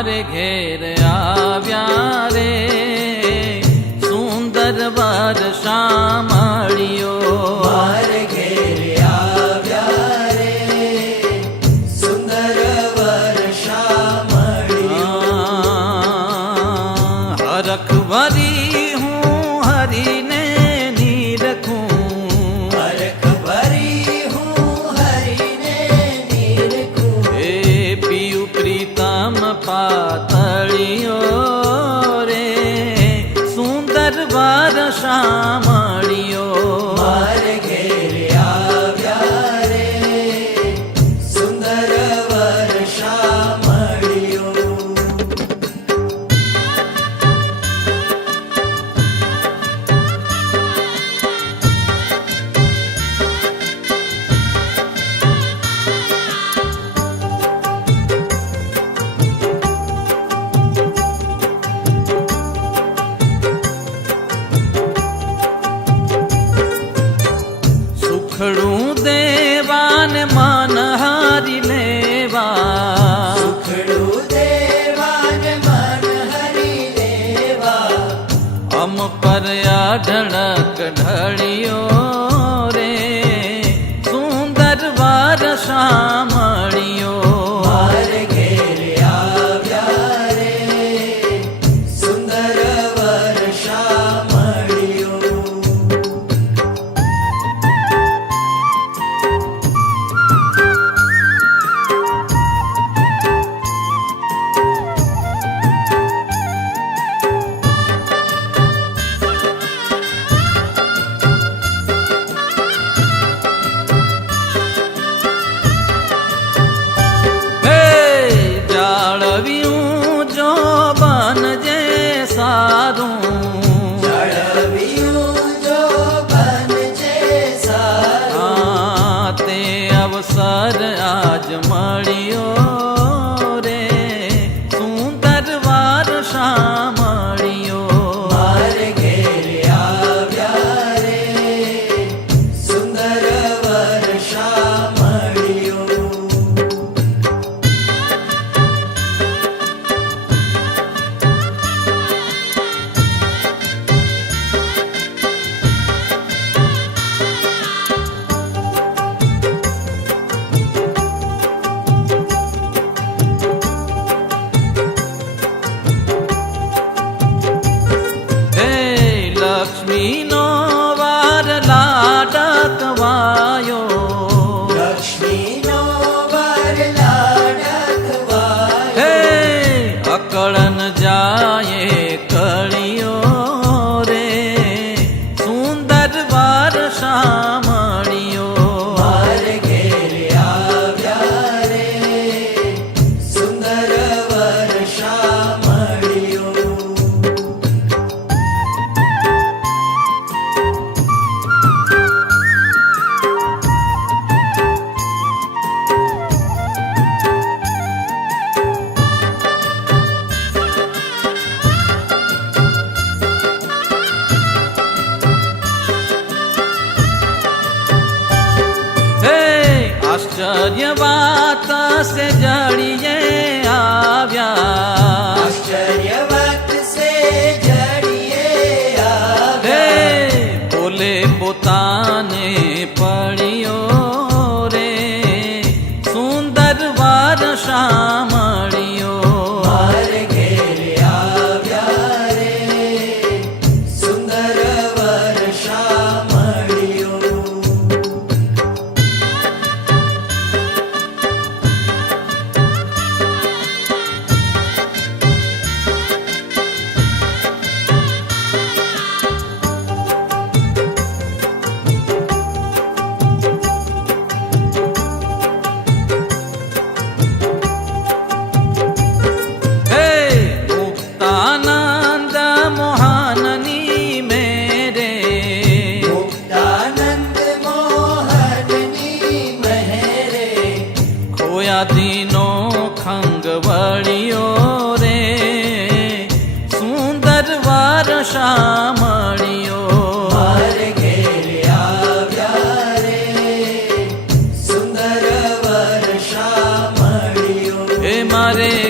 મારે ઘેર આવ્યા રે. સુંદર વર શામળિયો મારે ઘેર આવ્યા રે. સુંદર વર શામળિયો હરખ વરી હું હરીને નીરખું હરખ વરી હું પ્રીત પાતળિયો રે. સુંદર વાર મળ્યો સુખડું દેવાને મન હારી લેવા અમ પર ઢળક ઢળિયો રે સુંદર વાર મળ્યો આજ મળ્યો. આશ્ચર્ય વાત સે જડીએ ખોયા દીનો ખંગ વળ્યો રે. સુંદર વર્ષા મળ્યો મારે